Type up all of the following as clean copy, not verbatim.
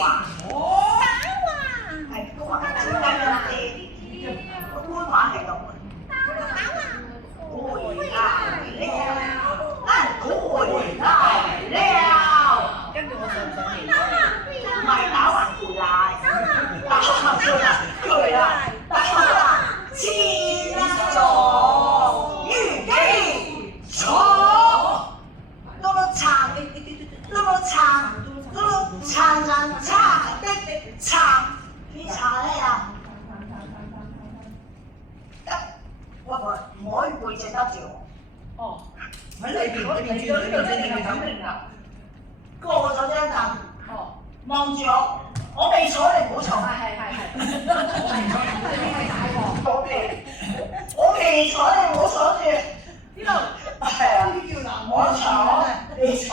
話，係個話係點解嘅？個官話係咁。回來了，回來了。跟住我想唔想嚟？唔係打橫回來，打橫回來，回來，打橫前左預備左，碌碌撐，碌碌撐，碌碌撐撐撐的撐，邊撐咧啊？喂，唔可以背脊得住喎。哦，喺裏邊轉呢個真係咁定㗎。過咗張凳，哦，望住我未坐你唔好坐。係。我未坐你唔好坐住。呢度係啊，呢啲叫男我坐，你坐。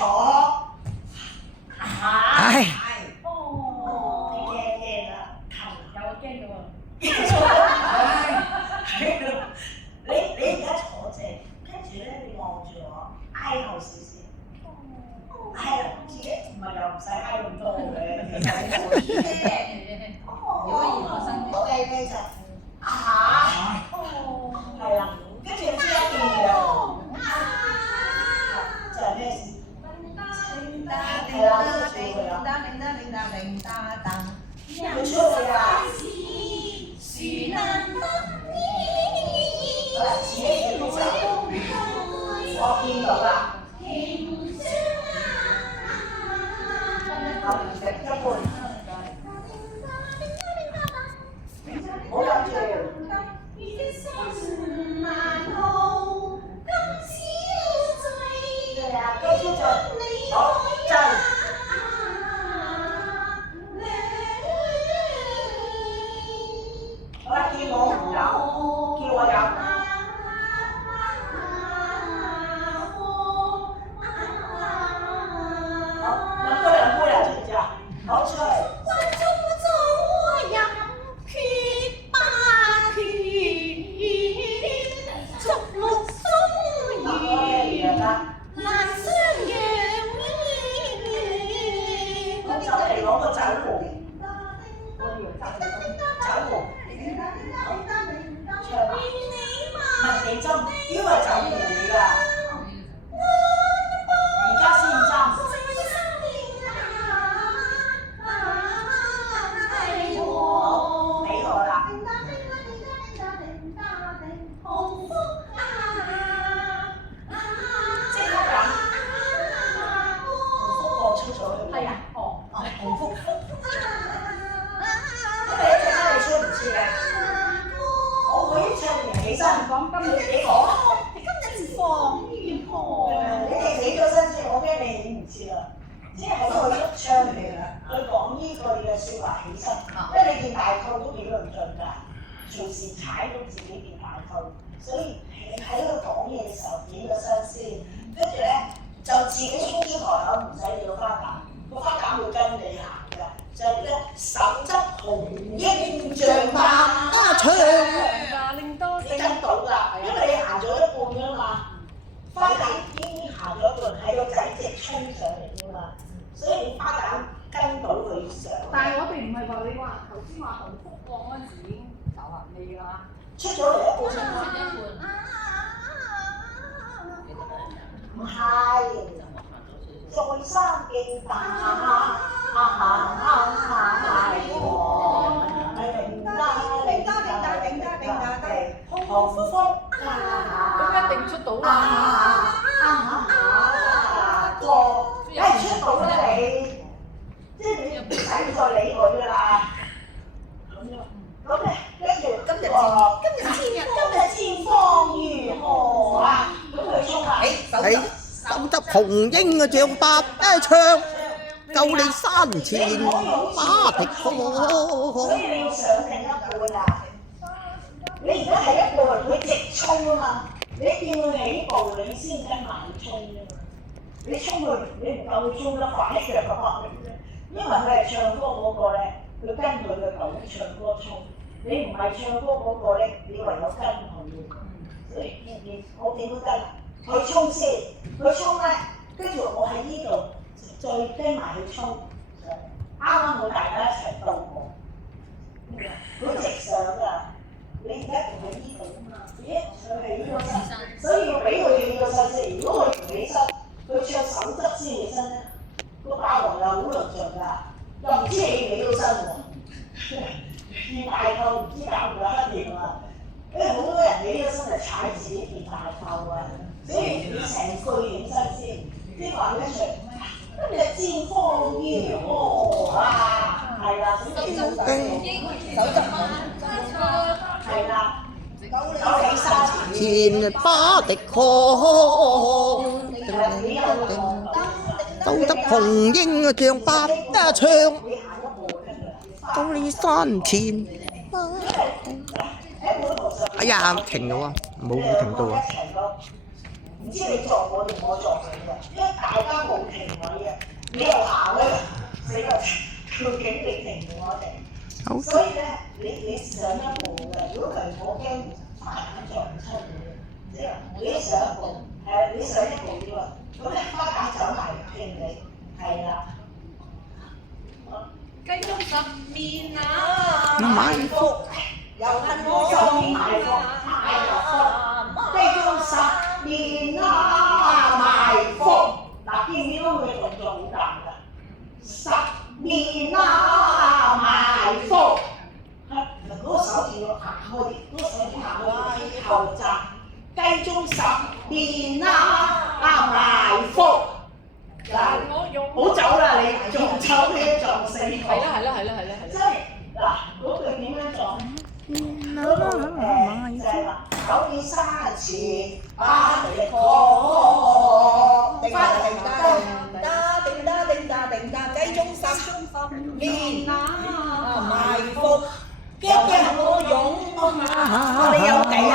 係。哦，你驚啦，有我驚到喎。你而家坐正，跟住咧你望住我，挨後少少。係啊，自己唔係又唔使挨咁多嘅，其實我嘅咩就係啦，跟住知一件嘢，就係咩事？係啦，呢個做佢啦。佢出去啊！自己見到就，我見到啦。食一半，唔好諗住。對啊，跟住就好震。好啦，見我唔飲，叫我飲。攞出嚟。就嚟攞個酒壺。我以為酒壺。唱吧。唔係你斟，呢個係酒壺嚟㗎。而家先斟。紅福，咁你一陣間你出唔切嘅？我會唱完起身，你講，你今日唔放，你哋起咗身先，我驚你起唔切啦。即係喺佢一唱嚟啦，佢講呢句嘅説話起身，因為你件大扣都幾論盡㗎，隨時踩到自己件大扣，所以你喺度講嘢嘅時候起咗身先，跟住咧就自己衝出台口，唔使你個花旦。個花旦會跟你行㗎，就係咧手執紅纓象棒唱，你跟到㗎，因為你行咗一半㗎嘛，花旦已經行咗一半，係個仔直衝上嚟㗎嘛，所以你花旦跟到佢上。但係我哋唔係話你話頭先話紅福旺嗰陣時已經走啦，未㗎嘛？出咗嚟一半啦。唔係。再生勁大，紅福咁一定出到啦！梗係出到啦你，即係你唔使再理佢㗎啦。咁咧，跟住今日天方如何啊？咁佢衝啊！手執紅纓嘅象拔一唱，救你山前馬蹄過。所以你要上定一半啊！你而家係一半，佢直衝啊嘛！你見佢起步，你先跟埋衝啫嘛！你衝佢，你唔夠佢衝得快一樣咁因為佢係唱歌嗰個咧，佢跟佢嘅狗唱歌衝。你唔係唱歌嗰個咧，你唯有跟佢。所以我點樣跟？佢衝先，佢衝咧，跟住我喺呢度再跟埋佢衝。啱啱好大家一齊度過，佢直上㗎，你而家同佢呢度啊嘛，咦佢係呢個身，所以要俾佢起個身先。如果佢唔起身，佢唱手側先起身咧，個霸王又好論盡㗎，又唔知起到身喎，件大扣唔知搞唔搞得掂啊！因為好多人起咗身就踩自己件大扣啊，所以你成句起身先，啲話一出。今日戰方要哦啊，係啦，手執係啦，九里山前巴迪康，手執紅纓啊，像八一槍，九里山前。哎呀，停咗啊，冇停到啊！唔知你撞我定我撞你嘅，因為大家冇停位嘅，你又行咧，死啦！條警力停住我哋，所以咧，你上一步嘅，如果係我驚花旦撞唔出你，即係你上一步，你上一步啲喎，咁咧花旦走埋拼你，係啦。雞中十面啊，買福，又恨我買福，雞中十面啦，埋伏。嗱，見唔見到佢嘅動作好大㗎？十面啦，埋伏。嗱，嗰個手字要行開啲，嗰個手字行開啲，後站。雞中十面啦，埋伏。嗱，唔好走啦你，仲走咩撞死我？係啦。即係嗱，嗰句點樣撞？就係話九里山前把地拖，定打雞中十面埋伏，驚我勇我哋有計啊！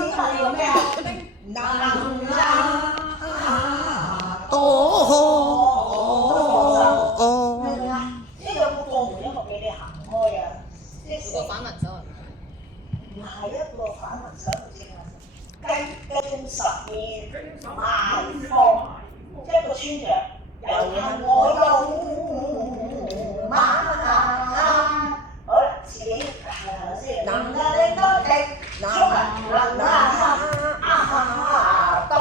點解你用咩啊？能啊！呢個過門一個俾你行開啊！個反文手啊！唔係一個反文手正啊！雞中十面埋伏，一個穿着又恨我勇馬，好啦，自己先。能啊你多定，能啊多。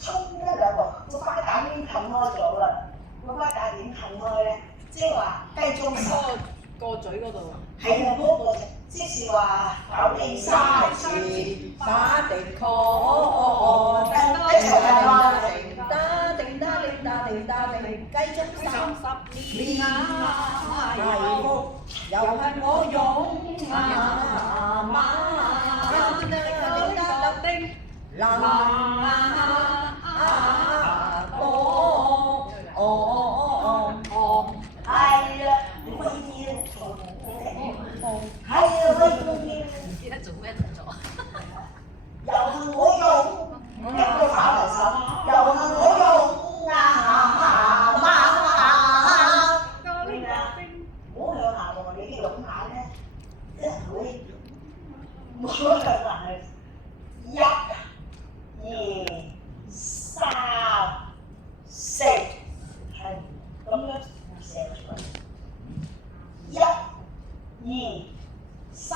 衝一兩個，個花旦已經冚開咗啦。個花旦點冚開咧？即係話雞中十個嘴嗰度。係啊，嗰個即係話九里山前把地拖，一齊係嘛？雞中十面埋伏，又恨我勇馬。係啦，你可以啲係啊，可以啲。唔記得做咩動作？又恨我勇，一個反文手，又恨我勇馬。唔好向下喎，你啲龍眼咧，即係會唔好向下去。一、二、三、四，係咁樣寫出嚟。一、二、三，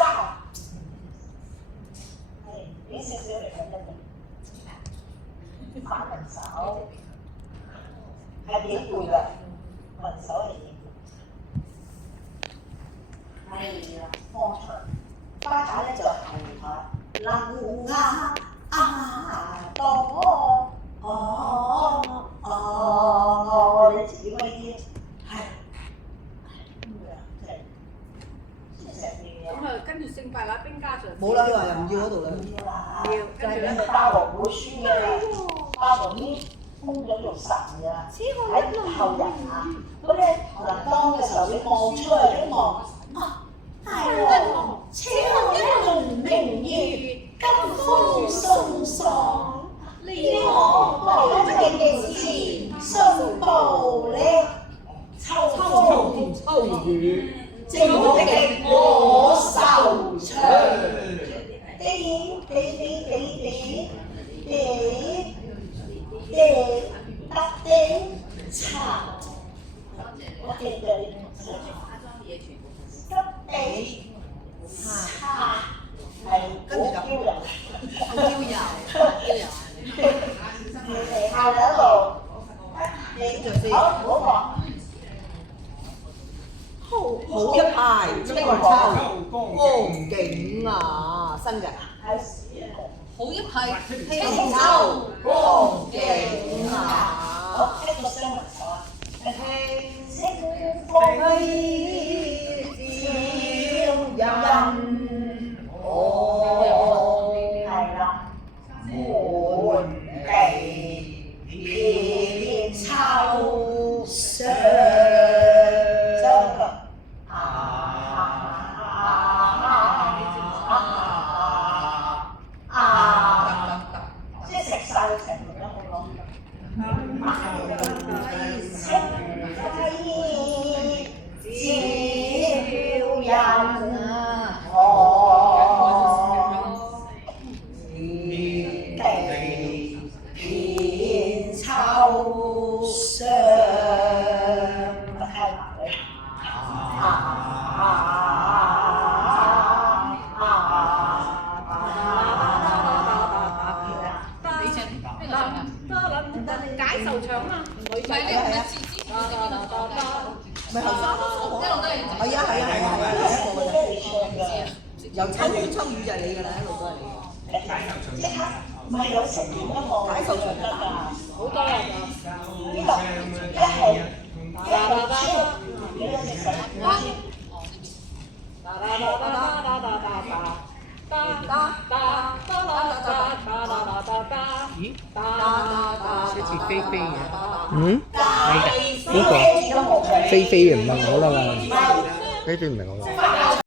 係俾少少嚟緊一反文手係點背㗎？文手係點？係啦，放出嚟。花旦咧就後台，能多你自己威啲，係咁樣，即係成年嘢。咁啊，跟住聖拜那邊加上。冇啦，你話又唔要嗰度啦。要啦，要跟住咧。霸王會輸嘅，霸王已經封咗做神㗎，喺後人啊，咁咧能當嘅時候，你望出嚟一望，係喎，此後一輪明月，金風送爽。呢個嘅景致，相報咧，秋風秋雨，正極我受長。點，行兩路。你好，唔好好一派青秋，哦勁啊！新嘅。好一派青秋，哦勁啊！好，一個雙人手啊！清風照人，係啦，滿地遍秋霜。即係食晒成盤都好咯。青輝照人地遍秋霜。太難解愁腸啊！唔係呢個係之前嗰啲咪後生咯，一路都係係啊係啊係啊係啊，一個㗎。由秋雨秋雨就係你㗎啦，一路都係你。即刻唔係有成點一個解愁腸得㗎，好多啊！呢個一係你有隻手咦？好似飛飛嘅。嗯？邊個？飛飛唔係我啦嘛，飛飛唔係我啦。